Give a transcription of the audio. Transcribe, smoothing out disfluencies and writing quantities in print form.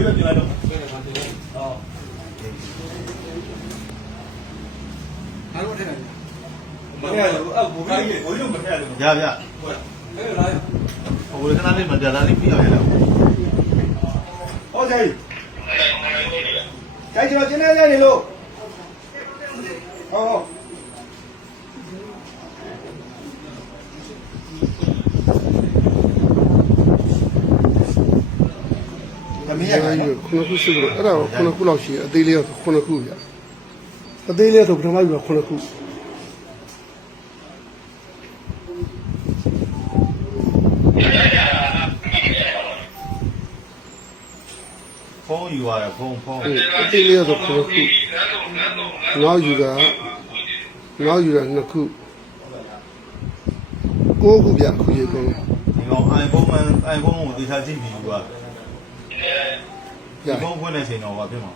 လေးပဲပြင်လိုက်တော့ဟော အားလုံးထည့်လိုက် မထည့်ရဘူးအဲ့ဘူကြီးဘိုးကြီးမထည့်ရဘူး ရရ ဟုတ် အဲ့ဒါလား ဟိုကနားလေးမတရားလေးပြရရလား ဟုတ်တယ်ကျိုင်းကျွန်တော်ကျင်းနေနေလို့ဟောသမီးရခိုင် ခုနှစ်ခုရှိလို့အဲ့ဒါခုနှစ်ခုလောက်ရှိတယ်အသေးလေးကခုနှစ်ခုပြအသေးလေးဆိုပထမကခုနှစ်ခု ဖုန်းယူရဖုန်း အသေးလေးဆိုခုနှစ်ခုနောက်ယူတာနှစ်ခုကိုးခုပြခုရေကုန် ဒီကောင် iPhone ကိုဒီထားကြည့်ပြီးယူပါဒီဖုန်းဖွင့်တဲ့ချိန်တော့ဘာဖြစ်မှာ